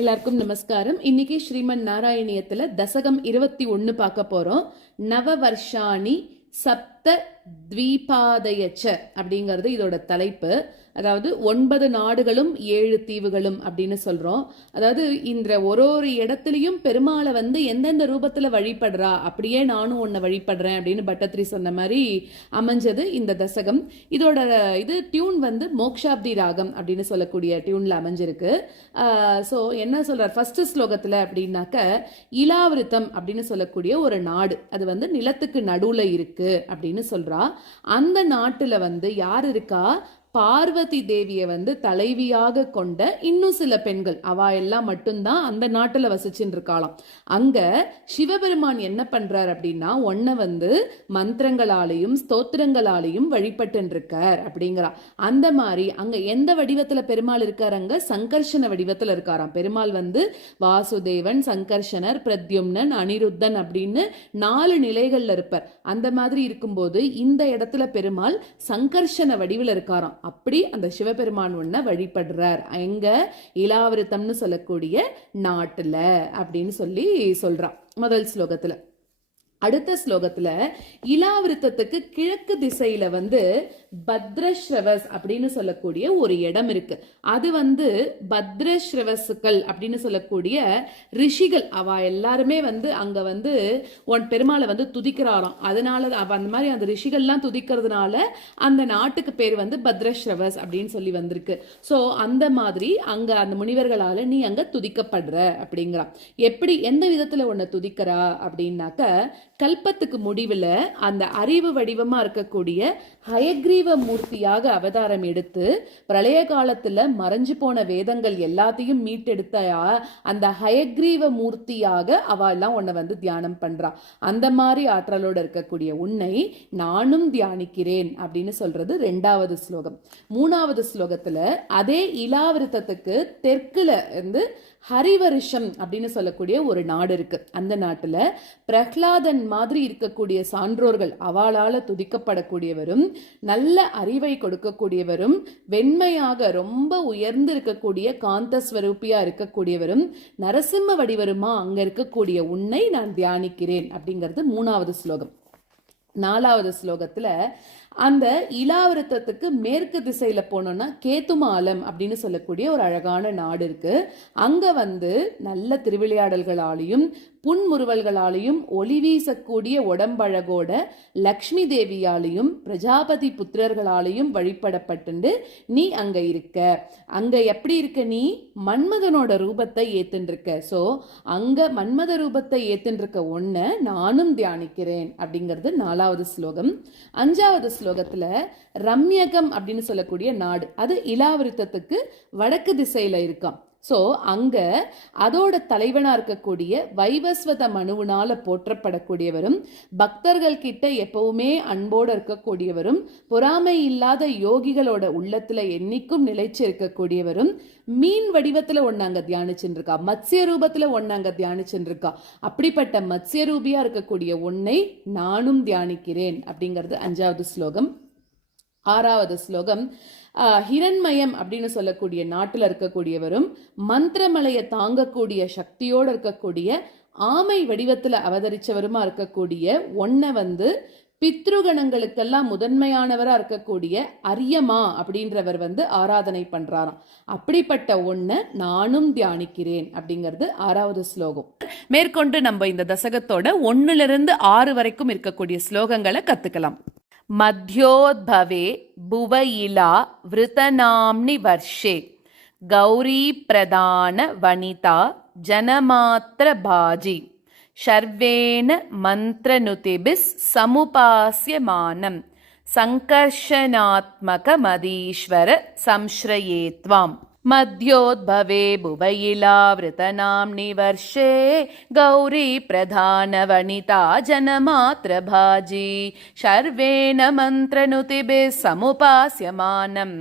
எல்லாருக்கும் நமஸ்காரம். இன்னைக்கு ஸ்ரீமன் நாராயணியத்துல தசகம் 21 பார்க்க போறோம். நவ வர்ஷாணி சப்த த்வீபாதயச்ச அப்படிங்கிறது இதோட தலைப்பு. அதாவது 9 நாடுகளும் 7 தீவுகளும் அப்படின்னு சொல்றோம். அதாவது இந்த ஒரு இடத்துலயும் பெருமாளை எந்தெந்த ரூபத்துல வழிபடுறா, அப்படியே நானும் உன்னை வழிபடுறேன் அப்படின்னு பட்டத்ரி சொன்ன மாதிரி அமைஞ்சது இந்த தசகம். இதோட டியூன் மோக்ஷாப்தி ராகம் அப்படின்னு சொல்லக்கூடிய டியூன்ல அமைஞ்சிருக்கு. ஸோ என்ன சொல்றார் ஃபர்ஸ்ட் ஸ்லோகத்துல அப்படின்னாக்க, இலாவிருத்தம் அப்படின்னு சொல்லக்கூடிய ஒரு நாடு, அது நிலத்துக்கு நடுவுல இருக்கு அப்படின்னு சொல்றா. அந்த நாட்டுல யார் இருக்கா, பார்வதி தேவியை தலைவியாக கொண்ட இன்னும் சில பெண்கள், அவ எல்லாம் மட்டும்தான் அந்த நாட்டுல வசிச்சுட்டு இருக்காளாம். அங்க சிவபெருமான் என்ன பண்றார் அப்படின்னா, ஒன்ன மந்திரங்களாலையும் ஸ்தோத்திரங்களாலையும் வழிபட்டு இருக்கார் அப்படிங்கிறா. அந்த மாதிரி அங்க எந்த வடிவத்துல பெருமாள் இருக்கார், அங்க சங்கர்ஷண வடிவத்துல இருக்காராம். பெருமாள் வாசுதேவன், சங்கர்ஷனர், பிரத்யும்னன், அனிருத்தன் அப்படின்னு 4 நிலைகள்ல இருப்பார். அந்த மாதிரி இருக்கும்போது இந்த இடத்துல பெருமாள் சங்கர்ஷண வடிவில் இருக்காராம். அப்படி அந்த சிவபெருமான் ஒன்ன வழிபடுறார் எங்க இலாவிருத்தம்னு சொல்லக்கூடிய நாட்டுல அப்படின்னு சொல்றான் முதல் ஸ்லோகத்துல. அடுத்த ஸ்லோகத்துல இலாவிருத்தத்துக்கு கிழக்கு திசையில பத்ரஸ்ரவஸ் அப்படின்னு சொல்லக்கூடிய ஒரு இடம் இருக்கு. அது பத்ரஸ்ரவசுக்கள் அப்படின்னு சொல்லக்கூடிய ரிஷிகள், அவ எல்லாருமே அங்க உன் பெருமாளை துதிக்கிறாராம். அதனால அந்த மாதிரி அந்த ரிஷிகள்லாம் துதிக்கிறதுனால அந்த நாட்டுக்கு பேர் பத்ரஸ்ரவஸ் அப்படின்னு வந்திருக்கு. சோ அந்த மாதிரி அங்க அந்த முனிவர்களால நீ அங்க துதிக்கப்படுற அப்படிங்கிறா. எப்படி எந்த விதத்துல உன்னை துதிக்கிறா அப்படின்னாக்க, கல்பத்துக்கு முடிவுல அந்த அறிவு வடிவமா இருக்கக்கூடிய ஹயக்ரீவ மூர்த்தியாக அவதாரம் எடுத்து பிரளய காலத்துல மறைஞ்சு போன வேதங்கள் எல்லாத்தையும் மீட்டெடுத்த அந்த ஹயக்ரீவ மூர்த்தியாக அவ எல்லாம் உன்னை தியானம் பண்றா. அந்த மாதிரி ஆற்றலோட இருக்கக்கூடிய உன்னை நானும் தியானிக்கிறேன் அப்படின்னு சொல்றது 2வது ஸ்லோகம். 3வது ஸ்லோகத்துல அதே இலாவிருத்தத்துக்கு தெற்குல ஹரிவருஷம் அப்படின்னு சொல்லக்கூடிய ஒரு நாடு இருக்கு. அந்த நாட்டுல பிரஹ்லாதன் மாதிரி இருக்கக்கூடிய சான்றோர்கள், அவளால துதிக்கப்படக்கூடியவரும் நல்ல அறிவை கொடுக்கக்கூடியவரும் வெண்மையாக ரொம்ப உயர்ந்து இருக்கக்கூடிய காந்த ஸ்வரூபியா இருக்கக்கூடியவரும் நரசிம்ம வடிவருமா அங்க இருக்கக்கூடிய உன்னை நான் தியானிக்கிறேன் அப்படிங்கிறது 3வது ஸ்லோகம். 4வது ஸ்லோகத்துல அந்த இலாவிருத்தத்துக்கு மேற்கு திசையில போனோம்னா கேத்துமாலம் அப்படின்னு சொல்லக்கூடிய ஒரு அழகான நாடு இருக்கு. அங்க நல்ல திருவிளையாடல்களாலையும் புன்முறுவல்களாலையும் ஒளி வீசக்கூடிய உடம்பழகோட லக்ஷ்மி தேவியாலையும் பிரஜாபதி புத்திரர்களாலையும் வழிபடப்பட்டு நீ அங்க இருக்க. அங்க எப்படி இருக்க, நீ மன்மதனோட ரூபத்தை ஏத்துருக்க. சோ அங்க மன்மத ரூபத்தை ஏத்துருக்க ஒன்ன நானும் தியானிக்கிறேன் அப்படிங்கிறது 4வது ஸ்லோகம். 5வது ஸ்லோகத்துல ரம்யகம் அப்படின்னு சொல்லக்கூடிய நாடு, அது இலாவிருத்தத்துக்கு வடக்கு திசையில இருக்காம். சோ அங்க அதோட தலைவனா இருக்கக்கூடிய வைவஸ்வத மனுவினால போற்றப்படக்கூடியவரும் பக்தர்கள் கிட்ட எப்பவுமே அன்போடு இருக்கக்கூடியவரும் பொறாமை இல்லாத யோகிகளோட உள்ளத்துல என்னைக்கும் நிலைச்சு இருக்கக்கூடியவரும் மீன் வடிவத்துல ஒன்னாங்க தியானிச்சுட்டு இருக்கா, மத்ஸ்ய ரூபத்துல ஒன்னாங்க தியானிச்சுட்டு இருக்கா. அப்படிப்பட்ட மத்ஸ்ய ரூபியா இருக்கக்கூடிய ஒன்னை நானும் தியானிக்கிறேன் அப்படிங்கிறது 5வது ஸ்லோகம். 6வது ஸ்லோகம் ஹிரண்மயம் அப்படின்னு சொல்லக்கூடிய நாட்டுல இருக்கக்கூடியவரும் மந்திரமலையை தாங்கக்கூடிய சக்தியோடு இருக்கக்கூடிய ஆமை வடிவத்துல அவதரிச்சவருமா இருக்கக்கூடிய ஒன்ன பித்ருகணங்களுக்கெல்லாம் முதன்மையானவரா இருக்கக்கூடிய அரியமா அப்படின்றவர் ஆராதனை பண்றாராம். அப்படிப்பட்ட ஒன்ன நானும் தியானிக்கிறேன் அப்படிங்கிறது 6வது ஸ்லோகம். மேற்கொண்டு நம்ம இந்த தசகத்தோட 1லிருந்து 6 வரைக்கும் இருக்கக்கூடிய ஸ்லோகங்களை கத்துக்கலாம். மத்யோத்பவே புவயிலா விருதநாம்னி வர்ஷே கௌரி பிரதான வனிதா ஜனமாத்திர பாஜி ஷர்வேன மந்திரனுதிபிஸ் சமுபாஸ்யமானம் சங்கர்ஷனாத்மக மதீஸ்வர சம்ஸ்ரயேத்வாம். மத்யோத்பவே புவயிலாவிருதநாம்னி வர்ஷே கௌரி பிரதானவனிதா ஜனமாத்ரபாஜி ஷர்வேன மந்திரனுதிபிஸ் சமுபாஸ்யமானம்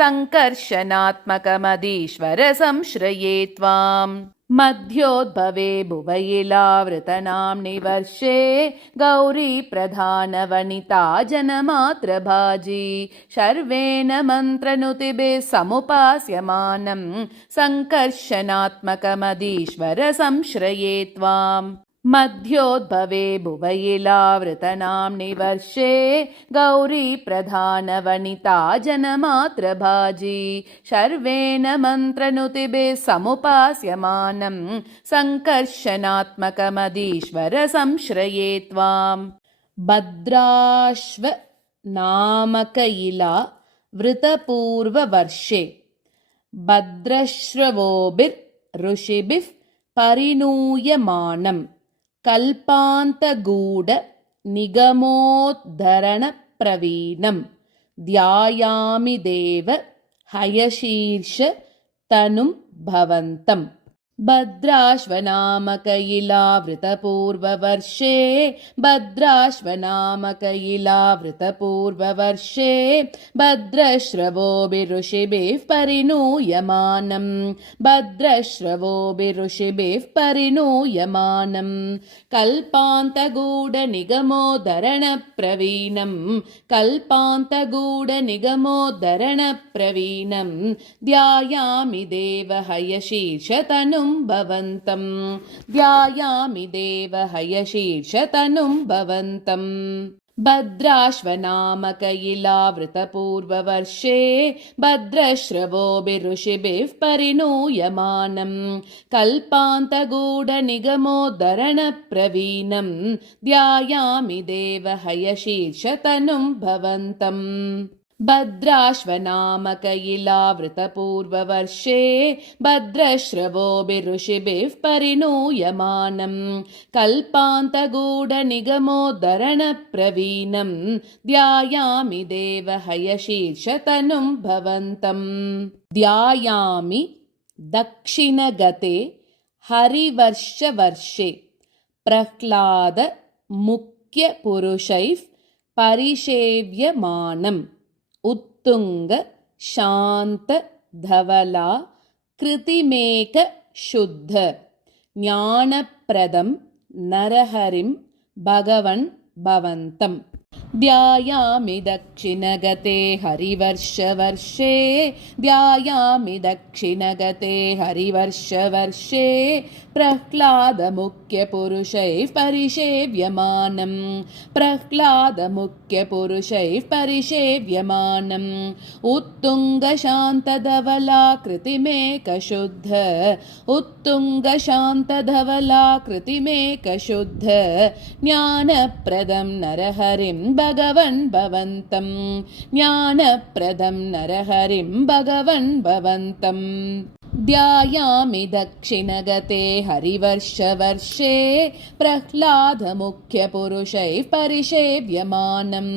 சங்கர்ஷனாத்மகமதீஸ்வர சம்ஸ்ரயேத்வாம். मध्योद्भवे भुवयिलावृतनाम्नि वर्षे गौरी प्रधानवनिता जनमात्रभाजी शर्वेण मन्त्रनुतिभिः समुपास्यमानं सङ्कर्षणात्मकमधीश्वर संश्रये त्वाम् मध्योद्भवे भुवयिलावृतनाम्नि वर्षे गौरी प्रधानवनिता जनमात्रभाजी शर्वेण मन्त्रनुतिभिः समुपास्यमानं सङ्कर्षणात्मकमधीश्वर संश्रये त्वाम् भद्राश्व नामकयिला वृतपूर्ववर्षे भद्रश्रवोभिर्ऋषिभिः परिणूयमानं कल्पान्तगूढ निगमोद्धरणप्रवीणं ध्यायामि देव हयशीर्ष तनुं भवन्तम् भद्राश्वनामकयिलावृतपूर्ववर्षे भद्राश्वनामकयिलावृतपूर्ववर्षे भद्रश्रवोभिऋषिभिः परिणूयमानं भद्रश्रवोभिऋषिभिः परिणूयमानं कल्पान्तगूढनिगमोद्धरणप्रवीणं कल्पान्तगूढनिगमोद्धरणप्रवीणं ध्यायामि देव हयशीर्षतनुं भवन्तम् ध्यायामि देव हयशीर्षतनुं भवन्तम् भद्राश्वनामकयिलावृतपूर्ववर्षे भद्रश्रवोभिऋषिभिः परिणूयमानं कल्पान्तगूढनिगमोद्धरणप्रवीणं ध्यायामि देव हयशीर्षतनुं भवन्तम् भद्राश्वनामकयिलावृतपूर्ववर्षे भद्रश्रवोभिऋषिभिः परिणूयमानं कल्पान्तगूढनिगमोद्धरणप्रवीणं ध्यायामि देव हयशीर्षतनुं भवन्तम् ध्यायामि दक्षिणगते हरिवर्षवर्षे प्रह्लाद मुख्यपुरुषैः परिसेव्यमानम् उत्तुंग शांत धवला कृतिमेक शुद्ध ज्ञानप्रदं नरहरिं भगवन् भवन्तम् ध्यायामि दक्षिणगते हरिवर्षवर्षे ध्यायामि दक्षिणगते हरिवर्षवर्षे प्रह्लादमुख्यपुरुषैः परिसेव्यमानं प्रह्लादमुख्यपुरुषैः परिसेव्यमानम् उत्तुङ्गशान्तधवलाकृतिमेकशुद्ध उत्तुङ्गशान्तधवलाकृतिमेकशुद्ध ज्ञानप्रदं नरहरिं भगवन् भवन्तम् ज्ञानप्रदं नरहरिं भगवन् भवन्तम् ध्यायामि दक्षिणगते हरिवर्षवर्षे प्रह्लादमुख्यपुरुषैः परिसेव्यमानम्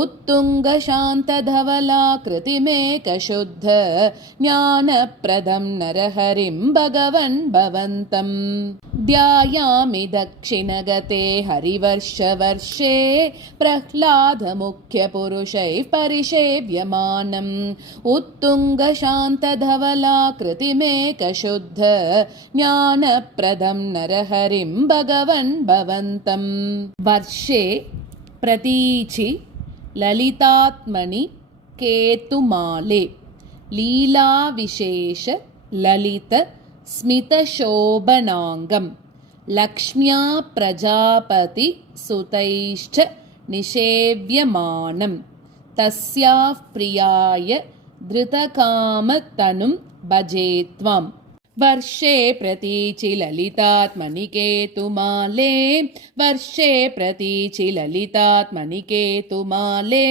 उत्तुङ्गशान्तधवलाकृतिमेकशुद्ध ज्ञानप्रदं नरहरिं भगवन् भवन्तम् ध्यायामि दक्षिणगते हरिवर्षवर्षे प्रह्लादमुख्यपुरुषैः परिसेव्यमानम् उत्तुङ्गशान्तधवलाकृतिमेकशुद्ध ज्ञानप्रदं नरहरिं भगवन् भवन्तम् वर्षे प्रतीचि ललितात्मनि केतुमाले लीलाविशेष ललित स्मितशोभनाङ्गं लक्ष्म्या प्रजापति सुतैश्च निषेव्यमानं तस्याः प्रियाय धृतकामतनुं भजे त्वाम् वर्षे प्रतीचि ललितात्मनि केतुमाले वर्षे प्रतीचि ललितात्मनि केतुमाले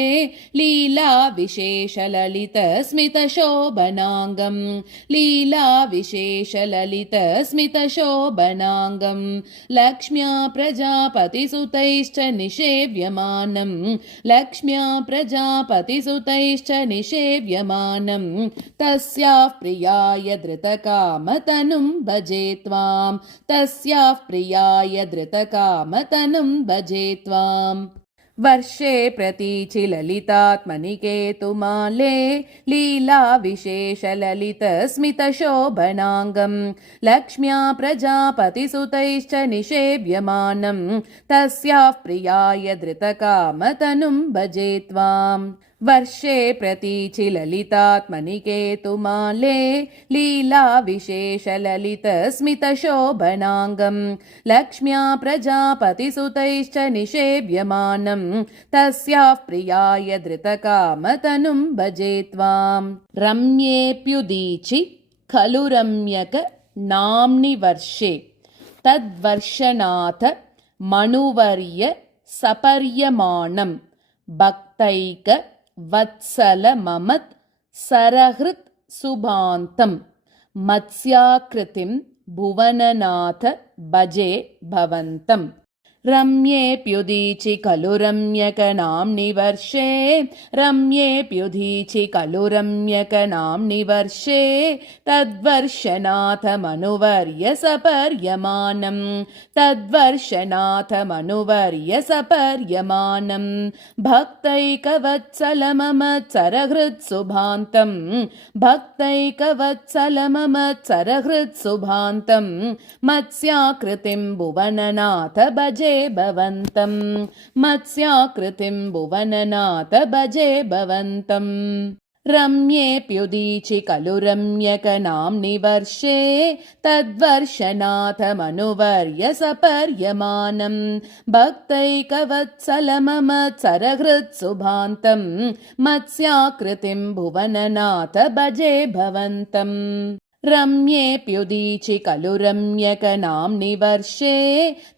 लीलाविशेषललितस्मितशोभनाङ्गं लीलाविशेषललितस्मितशोभनाङ्गं लक्ष्म्या प्रजापतिसुतैश्च निषेव्यमानं लक्ष्म्या प्रजापतिसुतैश्च निषेव्यमानं तस्याः प्रियाय धृतकामतनुं भजे त्वाम् तस्याः प्रियाय धृतकामतनुं भजे त्वाम् वर्षे प्रतीचि ललितात्मनिकेतुमाले लीला विशेषललितस्मितशोभनाङ्गं लक्ष्म्या प्रजापतिसुतैश्च निषेव्यमानं तस्याः प्रियाय धृतकामतनुं भजे त्वाम् वर्षे प्रतीचि ललितात्मनिकेतुमाले लीला विशेषललितस्मितशोभनाङ्गं लक्ष्म्या प्रजापतिसुतैश्च निषेव्यमानं तस्याः प्रियाय धृतकामतनुं भजे त्वाम् रम्येऽप्युदीचि खलु रम्यक नाम्नि वर्षे तद्वर्षनाथ मनुवर्य सपर्यमाणं भक्तैक वत्सल ममत् सरहृत् सुभान्तं मत्स्याकृतिं भुवननाथ भजे भवन्तम् रम्येऽप्युदीचि खलु रम्यकनाम्नि वर्षे रम्येऽप्युदीचि खलु रम्यकनाम्नि वर्षे तद्वर्षनाथमनुवर्य सपर्यमानं तद्वर्षनाथमनुवर्य सपर्यमानं भक्तैकवत्सलममत्सरहृत्सुभान्तं भक्तैकवत्सलममत्सरहृत्सुभान्तं मत्स्याकृतिं भुवननाथ भजे भवन्तं मत्स्याकृतिं भुवननाथ भजे भवन्तम् रम्येऽप्युदीचि खलु रम्यकनाम्नि वर्षे तद्वर्षनाथमनुवर्य सपर्यमानं भक्तैकवत्सलममत्सरहृत्सुभान्तं मत्स्याकृतिं भुवननाथ भजे भवन्तम् रम्येऽप्युदीचि खलु रम्यकनाम्नि वर्षे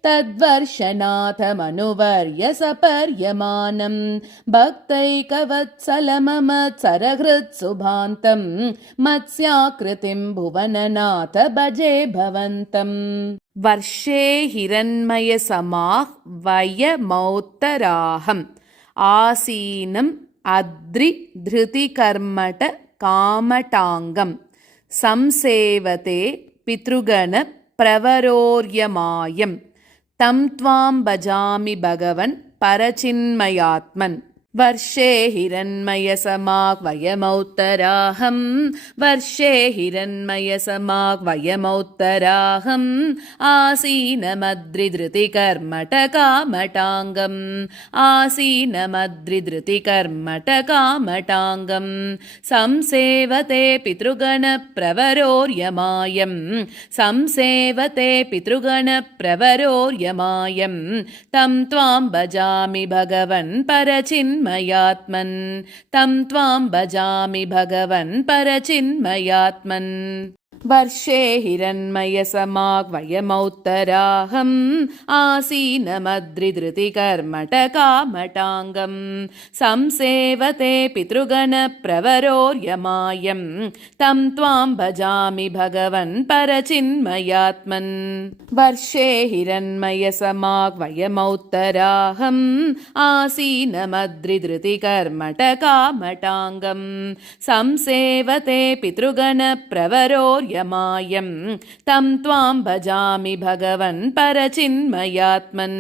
तद्वर्षनाथमनुवर्य सपर्यमानं भक्तैकवत्सलममत्सरहृत्सुभान्तं मत्स्याकृतिं भुवननाथ भजे भवन्तम् वर्षे हिरण्मयसमाह्वयमौत्तराहम् आसीनम् अद्रिधृतिकर्मट कामटाङ्गम् संसेवते पितृगण प्रवरोर्यमायं तं त्वां भजामि भगवन् परचिन्मयात्मन् वर्षे हिरण्मयसमाह्वयमौत्तराहं वर्षे हिरण्मयसमाह्वयमौत्तराहम् आसीनमद्रिधृतिकर्मटकामटाङ्गम् आसीनमद्रिधृतिकर्मटकामटाङ्गम् संसेवते पितृगणप्रवरोर्यमायं संसेवते पितृगणप्रवरोर्यमायं तं त्वां भजामि भगवन् परचिन्मयात्मन् तं त्वां भजामि भगवन् परचिन्मयात्मन् वर्षे हिरण्मयसमाह्वयमौत्तराहम् आसीनमद्रिधृतिकर्मटकामटाङ्गम् संसेवते पितृगणप्रवरोर्यमायं तं त्वां भजामि भगवन् परचिन्मयात्मन् वर्षे हिरण्मयसमाह्वयमौत्तराहम् आसीनमद्रिधृतिकर्मटकामटाङ्गम् संसेवते पितृगणप्रवरोर्यमायं तं त्वां भजामि भगवन् परचिन्मयात्मन्।